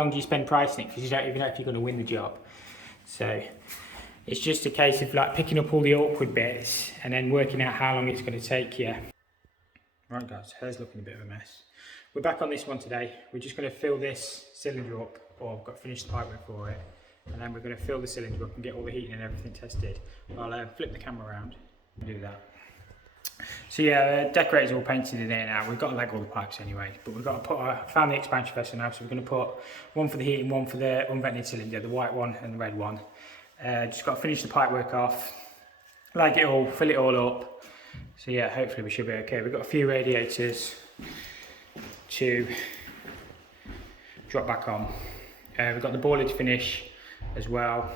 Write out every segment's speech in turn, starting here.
long do you spend pricing it, because you don't even know if you're going to win the job. So it's just a case of like picking up all the awkward bits and then working out how long it's going to take you. Right guys, hair's looking a bit of a mess. We're back on this one today. We're just going to fill this cylinder up, or I've got to finish the pipework for it, and then we're going to fill the cylinder up and get all the heating and everything tested. I'll flip the camera around and do that. So yeah, decorator's all painted in there now. We've got to leg all the pipes anyway, but we've got to put found the expansion vessel now, so we're going to put one for the heating, one for the unvented cylinder, the white one and the red one. Just got to finish the pipework off, leg it all, fill it all up. So yeah, hopefully we should be okay. We've got a few radiators to drop back on. We've got the boiler to finish as well.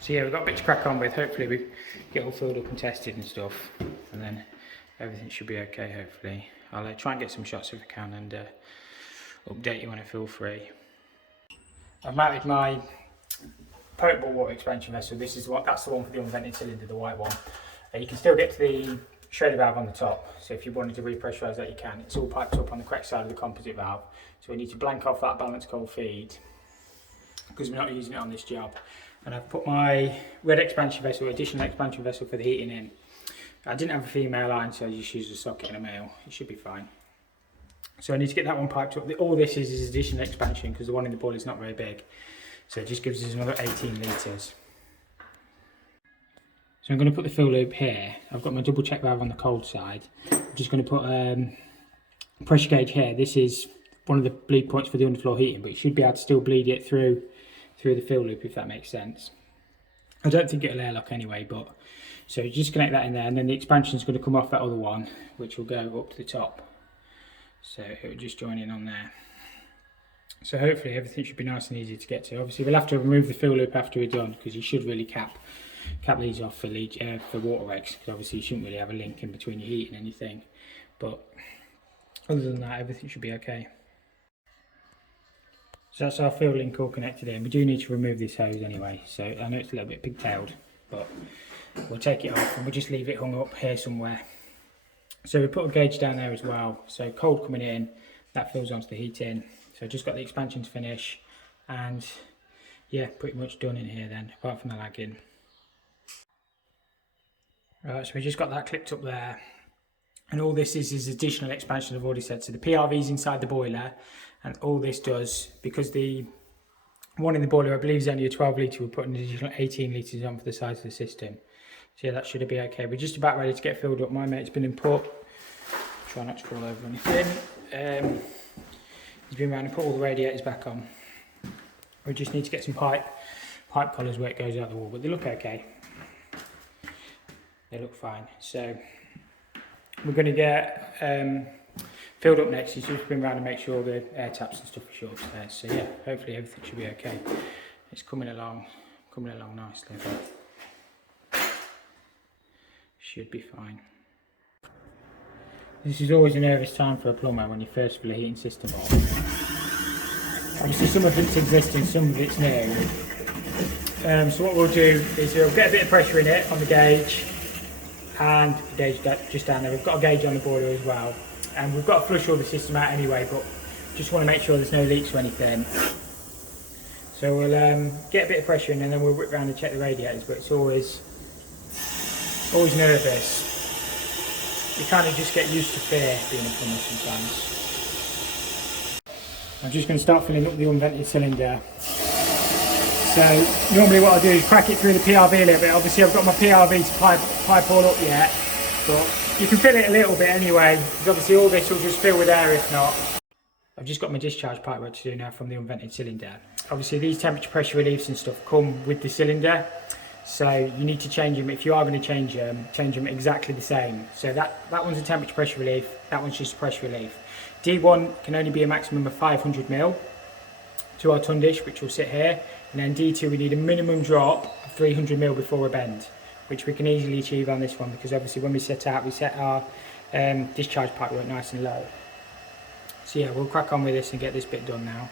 So yeah, we've got a bit to crack on with. Hopefully we get all filled up and tested and stuff, and then everything should be okay, hopefully. I'll try and get some shots if I can, and update you when I feel free. I've mounted my potable water expansion vessel. That's the one for the unvented cylinder, the white one. You can still get to the shredder valve on the top, so if you wanted to repressurise that you can. It's all piped up on the correct side of the composite valve, so we need to blank off that balanced cold feed because we're not using it on this job. And I've put my red expansion vessel, additional expansion vessel for the heating in. I didn't have a female line, so I just used a socket and a male. It should be fine. So I need to get that one piped up. All this is additional expansion because the one in the boiler is not very big, so it just gives us another 18 litres. So I'm going to put the fill loop here. I've got my double check valve on the cold side. I'm just going to put a pressure gauge here. This is one of the bleed points for the underfloor heating, but you should be able to still bleed it through the fill loop, if that makes sense. I don't think it'll airlock anyway, but so just connect that in there, and then the expansion is going to come off that other one, which will go up to the top. So it will just join in on there. So hopefully everything should be nice and easy to get to. Obviously we'll have to remove the fill loop after we're done, because you should really cap these off for water regs, because obviously you shouldn't really have a link in between your heat and anything. But other than that, everything should be okay. So that's our fill link all connected in. We do need to remove this hose anyway, so I know it's a little bit pigtailed, but we'll take it off and we'll just leave it hung up here somewhere. So we put a gauge down there as well, so cold coming in, that fills onto the heating. So just got the expansion to finish, and yeah, pretty much done in here then, apart from the lagging. Right, so we just got that clipped up there, and all this is additional expansion, I've already said. So the PRV's inside the boiler, and all this does, because the one in the boiler I believe is only a 12 litre, we're putting an additional 18 litres on for the size of the system. So yeah, that should be okay. We're just about ready to get filled up. My mate's been in put, try not to fall over anything. He's been around and put all the radiators back on. We just need to get some pipe collars where it goes out the wall, but they look okay. They look fine. So we're going to get filled up next. He's just been around and make sure all the air taps and stuff are shut upstairs. So yeah, hopefully everything should be okay. It's coming along nicely. Should be fine. This is always a nervous time for a plumber when you first fill a heating system up. Obviously some of it's existing, some of it's new. So what we'll do is we'll get a bit of pressure in it on the gauge, and the gauge just down there. We've got a gauge on the boiler as well, and we've got to flush all the system out anyway, but just want to make sure there's no leaks or anything. So we'll get a bit of pressure in, and then we'll whip around and check the radiators, but it's always nervous. You kind of just get used to fear being a plumber sometimes. I'm just going to start filling up the unvented cylinder. So normally what I do is crack it through the PRV a little bit. Obviously I've got my PRV to pipe all up yet, but you can fill it a little bit anyway, because obviously all this will just fill with air if not. I've just got my discharge pipe work to do now from the unvented cylinder. Obviously these temperature pressure reliefs and stuff come with the cylinder, so you need to change them. If you are going to change them exactly the same. So that one's a temperature pressure relief, that one's just a pressure relief. D1 can only be a maximum of 500ml to our tunn dish, which will sit here, and then D2 we need a minimum drop of 300ml before a bend, which we can easily achieve on this one, because obviously when we set out, we set our discharge pipe work nice and low. So yeah, we'll crack on with this and get this bit done now.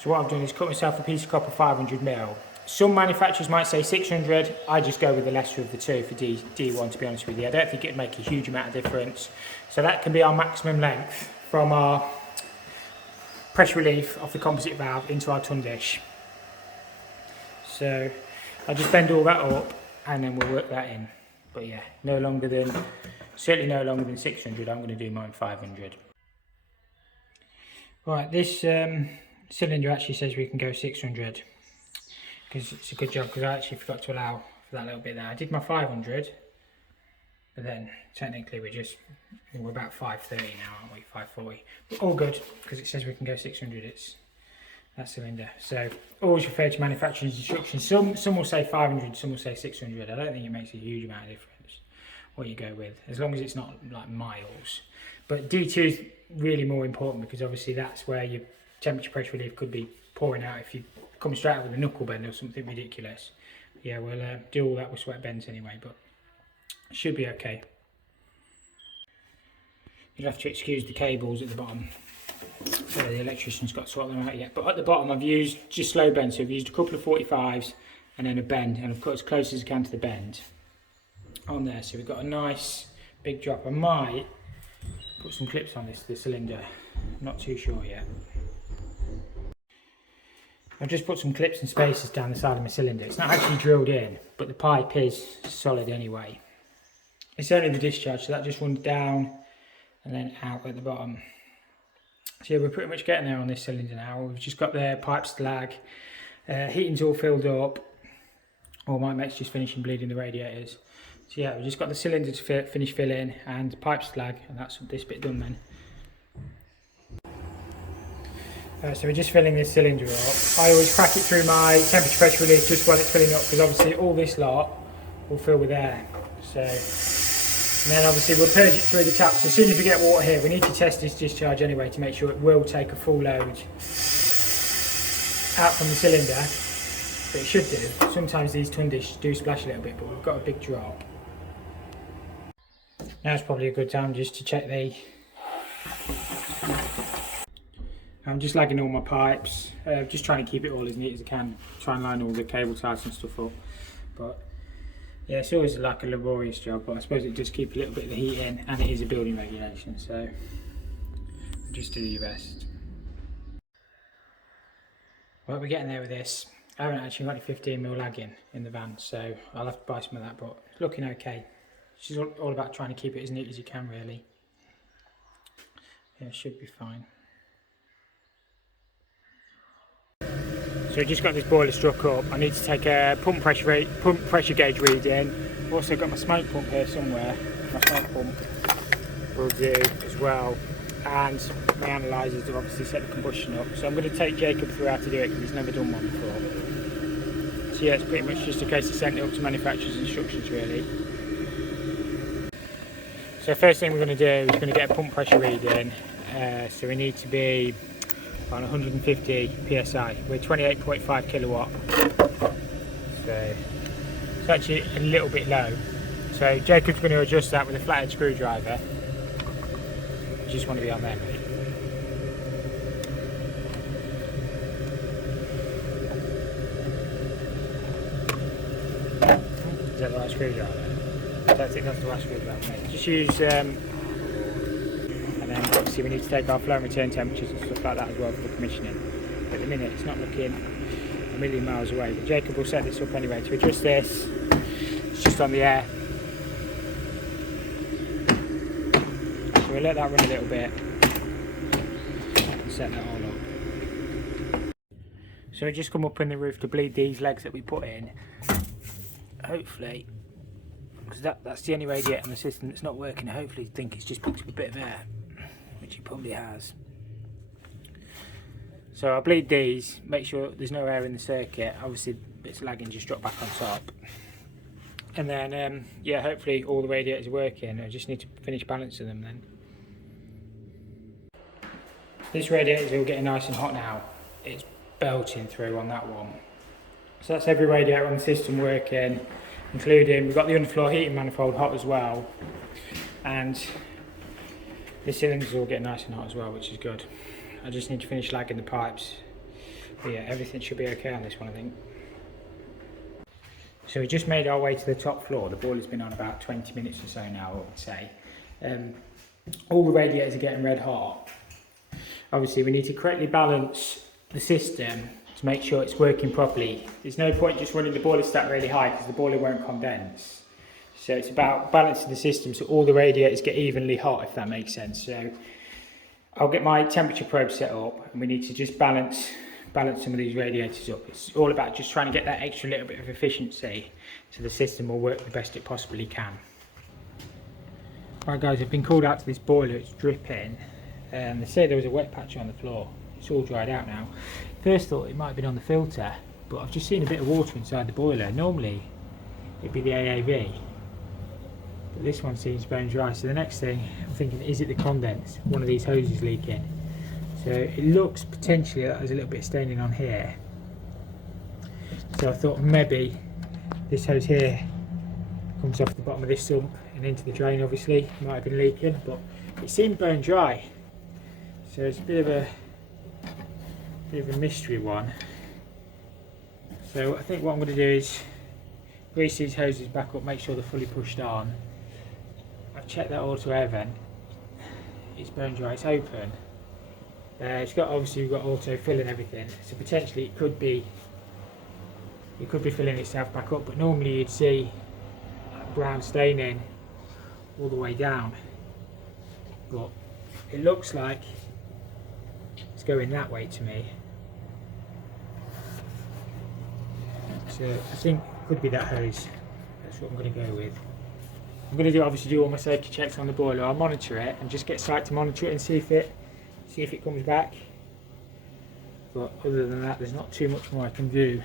So what I've done is cut myself a piece of copper 500ml. Some manufacturers might say 600, I just go with the lesser of the two for D1, to be honest with you. I don't think it'd make a huge amount of difference. So that can be our maximum length from our pressure relief off the composite valve into our ton dish. So I'll just bend all that up and then we'll work that in. But yeah, certainly no longer than 600. I'm going to do mine 500. Right, this cylinder actually says we can go 600 because it's a good job, because I actually forgot to allow for that little bit there. I did my 500, but then technically we're about 530 now, aren't we? 540. But all good, because it says we can go 600. It's that cylinder. So always refer to manufacturer's instructions. Some will say 500, some will say 600. I don't think it makes a huge amount of difference what you go with, as long as it's not like miles. But D2 is really more important, because obviously that's where your temperature pressure relief could be pouring out if you come straight out with a knuckle bend or something ridiculous. Yeah, we'll do all that with sweat bends anyway, but it should be okay. You'll have to excuse the cables at the bottom. So the electrician's got to sort them out yet. But at the bottom I've used just slow bends, so I've used a couple of 45s and then a bend, and I've cut as close as I can to the bend on there. So we've got a nice big drop. I might put some clips on the cylinder, I'm not too sure yet. I've just put some clips and spacers down the side of my cylinder. It's not actually drilled in, but the pipe is solid anyway. It's only the discharge, so that just runs down and then out at the bottom. So yeah, we're pretty much getting there on this cylinder now. We've just got the pipe slag, heating's all filled up. All my mate's just finishing bleeding the radiators. So yeah, we've just got the cylinder to finish filling and pipe slag, and that's this bit done then. So we're just filling this cylinder up. I always crack it through my temperature pressure relief just while it's filling up, because obviously all this lot will fill with air. So, and then obviously we'll purge it through the taps. As soon as we get water here, we need to test this discharge anyway to make sure it will take a full load out from the cylinder. But it should do. Sometimes these ton dishes do splash a little bit, but we've got a big drop. Now's probably a good time just to check the... I'm just lagging all my pipes, just trying to keep it all as neat as I can, try and line all the cable ties and stuff up. But yeah, it's always like a laborious job, but I suppose it does keep a little bit of the heat in, and it is a building regulation, so just do your best. Well, we're getting there with this. I haven't actually got any 15mm lagging in the van, so I'll have to buy some of that, but it's looking okay. It's just all about trying to keep it as neat as you can, really. Yeah, it should be fine. So I just got this boiler struck up. I need to take a pump pressure gauge reading. I've also got my smoke pump here somewhere. My smoke pump will do as well. And my analyzers have obviously set the combustion up. So I'm going to take Jacob through how to do it, because he's never done one before. So yeah, it's pretty much just a case of sending it up to manufacturer's instructions, really. So first thing we're going to do is going to get a pump pressure reading. So we need to be on 150 psi. We're 28.5 kilowatt, so it's actually a little bit low. So Jacob's going to adjust that with a flathead screwdriver. Just want to be on there, mate. Is that the right screwdriver? I don't think that's the right screwdriver, mate. Just use and then obviously we need to take our flow and return temperatures and stuff like that as well for the commissioning. But at the minute it's not looking a million miles away, but Jacob will set this up anyway. To adjust this, it's just on the air. So we'll let that run a little bit and set that all up. So we just come up in the roof to bleed these legs that we put in. Hopefully, because that's the only radiator on the system that's not working. Hopefully I think it's just picked up a bit of air, which it probably has. So I'll bleed these, make sure there's no air in the circuit. Obviously bits of lagging just drop back on top. And then yeah, hopefully all the radiators are working. I just need to finish balancing them then. This radiator is all getting nice and hot now. It's belting through on that one. So that's every radiator on the system working, including we've got the underfloor heating manifold hot as well, and the cylinders all get nice and hot as well, which is good. I just need to finish lagging the pipes. But yeah, everything should be okay on this one, I think. So we just made our way to the top floor. The boiler's been on about 20 minutes or so now, I would say. All the radiators are getting red hot. obviously we need to correctly balance the system to make sure it's working properly. There's no point just running the boiler stack really high because the boiler won't condense. So it's about balancing the system so all the radiators get evenly hot, if that makes sense. So I'll get my temperature probe set up, and we need to just balance some of these radiators up. It's all about just trying to get that extra little bit of efficiency so the system will work the best it possibly can. Right guys, I've been called out to this boiler, it's dripping, and they say there was a wet patch on the floor. It's all dried out now. First thought it might have been on the filter, but I've just seen a bit of water inside the boiler. Normally it'd be the AAV, but this one seems bone dry. So the next thing I'm thinking, is it the condense? One of these hoses leaking. So it looks potentially like there's a little bit of staining on here. So I thought maybe this hose here comes off the bottom of this sump and into the drain. Obviously it might have been leaking, but it seemed bone dry. So it's a bit of a mystery one. So I think what I'm going to do is grease these hoses back up, make sure they're fully pushed on. I've checked that auto air vent. It's bone dry, it's open. It's got, obviously we've got auto fill and everything, so potentially it could be filling itself back up, but normally you'd see brown staining all the way down, but it looks like it's going that way to me. So I think it could be that hose. That's what I'm going to go with. I'm going to obviously do all my safety checks on the boiler. I'll monitor it and just get site to monitor it and see if it comes back. But other than that, there's not too much more I can do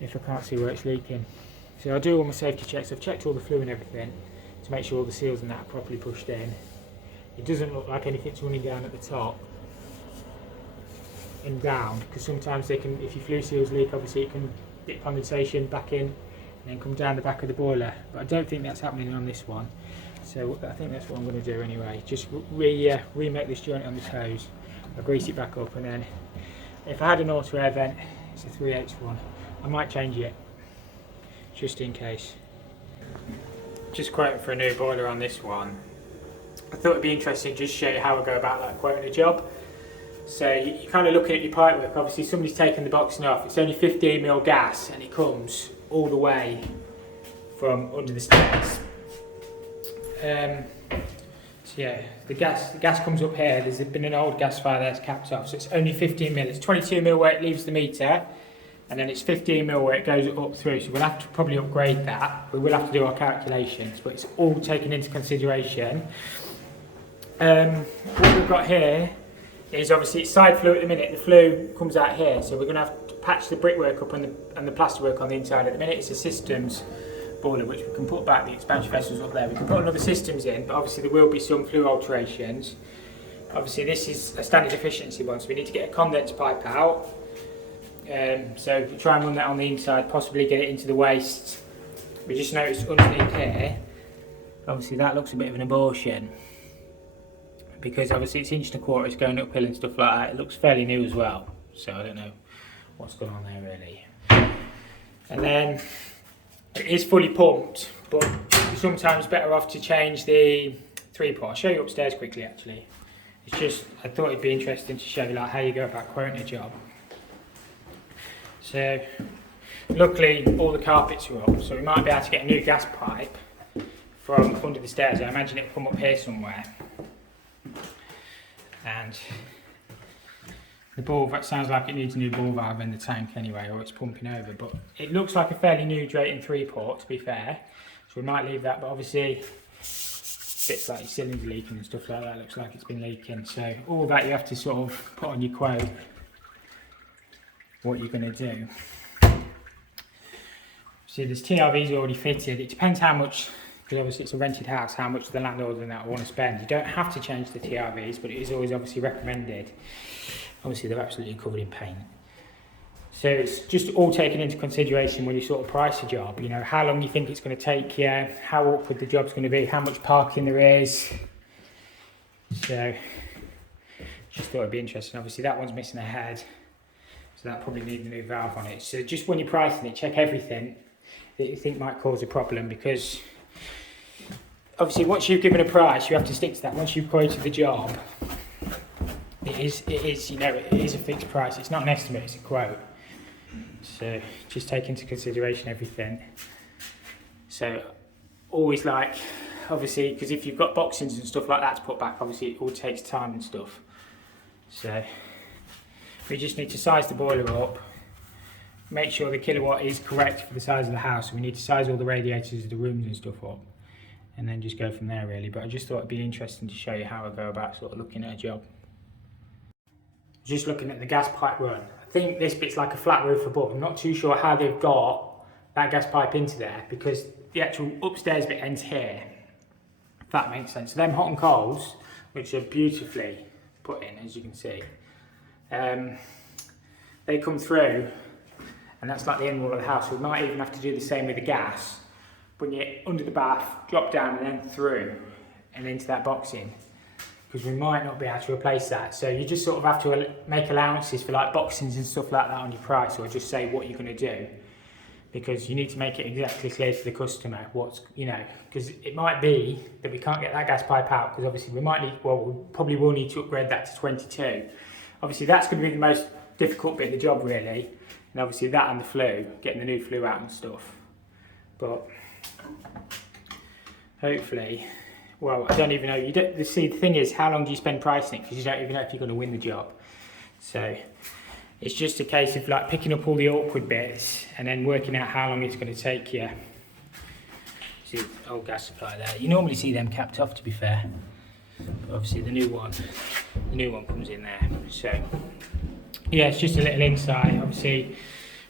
if I can't see where it's leaking. So I'll do all my safety checks. I've checked all the fluid and everything to make sure all the seals and that are properly pushed in. It doesn't look like anything's running down at the top and down, because sometimes they can, if your flue seals leak, obviously it can dip condensation back in and then come down the back of the boiler. But I don't think that's happening on this one. So I think that's what I'm going to do anyway. Just remake this joint on this hose. I'll grease it back up, and then if I had an auto air vent, it's a 3/8 one, I might change it just in case. Just quoting for a new boiler on this one. I thought it'd be interesting just to show you how I go about like quoting a job. So you're kind of looking at your pipework. Obviously somebody's taken the boxing off. It's only 15mm gas and it comes all the way from under the stairs. So yeah, the gas comes up here. There's been an old gas fire that's capped off, so it's only 15mm. It's 22mm where it leaves the meter, and then it's 15mm where it goes up through. So we'll have to probably upgrade that. We will have to do our calculations, but it's all taken into consideration. What we've got here is obviously it's side flue at the minute. The flue comes out here, so we're going to have to patch the brickwork up and the plasterwork on the inside. At the minute it's a systems boiler, which we can put back the expansion vessels up there. We can put another systems in, but obviously there will be some flue alterations. Obviously this is a standard efficiency one, so we need to get a condense pipe out. So we try and run that on the inside, possibly get it into the waste. We just noticed underneath here, obviously that looks a bit of an abortion, because obviously it's 1.25 inches, it's going uphill and stuff like that. It looks fairly new as well, so I don't know what's going on there really. And then it is fully pumped, but you're sometimes better off to change the 3-pot. I'll show you upstairs quickly actually. It's just, I thought it'd be interesting to show you like how you go about quoting a job. So luckily all the carpets are up, so we might be able to get a new gas pipe from under the stairs. I imagine it'll come up here somewhere. And the ball valve, sounds like it needs a new ball valve in the tank anyway, or it's pumping over, but it looks like a fairly new Drayton 3-pot to be fair, so we might leave that. But obviously bits like your cylinder leaking and stuff like that looks like it's been leaking, so all that you have to sort of put on your quote what you're going to do. See, there's TRVs already fitted. It depends how much, because obviously it's a rented house, how much the landlord and that want to spend. You don't have to change the TRVs, but it is always obviously recommended. Obviously they're absolutely covered in paint. So it's just all taken into consideration when you sort of price a job. You know, how long you think it's going to take you, how awkward the job's going to be, how much parking there is. So just thought it'd be interesting. Obviously that one's missing a head, so that probably needs a new valve on it. So just when you're pricing it, check everything that you think might cause a problem, because obviously once you've given a price, you have to stick to that. Once you've quoted the job, it is, you know, it is a fixed price. It's not an estimate, it's a quote. So just take into consideration everything. So always like, obviously, because if you've got boxings and stuff like that to put back, obviously it all takes time and stuff. So we just need to size the boiler up, make sure the kilowatt is correct for the size of the house. We need to size all the radiators of the rooms and stuff up, and then just go from there really. But I just thought it'd be interesting to show you how I go about sort of looking at a job. Just looking at the gas pipe run. I think this bit's like a flat roof above. I'm not too sure how they've got that gas pipe into there, because the actual upstairs bit ends here, if that makes sense. So them hot and colds, which are beautifully put in, as you can see, they come through, and that's like the end wall of the house. We might even have to do the same with the gas. Bring it under the bath, drop down and then through and into that boxing, because we might not be able to replace that. So you just sort of have to make allowances for like boxings and stuff like that on your price, or just say what you're going to do, because you need to make it exactly clear to the customer what's, you know, because it might be that we can't get that gas pipe out, because obviously we might need, well, we probably will need to upgrade that to 22. Obviously that's going to be the most difficult bit of the job really, and obviously that and the flue, getting the new flue out and stuff. But hopefully, well, I don't even know, you don't see, the thing is, how long do you spend pricing it, because you don't even know if you're going to win the job. So it's just a case of like picking up all the awkward bits and then working out how long it's going to take you. See the old gas supply there, you normally see them capped off, to be fair, but obviously the new one comes in there. So yeah, it's just a little insight. Obviously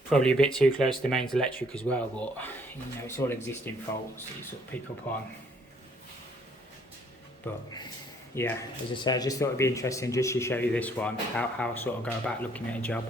probably a bit too close to the mains electric as well, but you know, it's all existing faults that you sort of pick up on. But yeah, as I say, I just thought it'd be interesting just to show you this one, how I sort of go about looking at a job.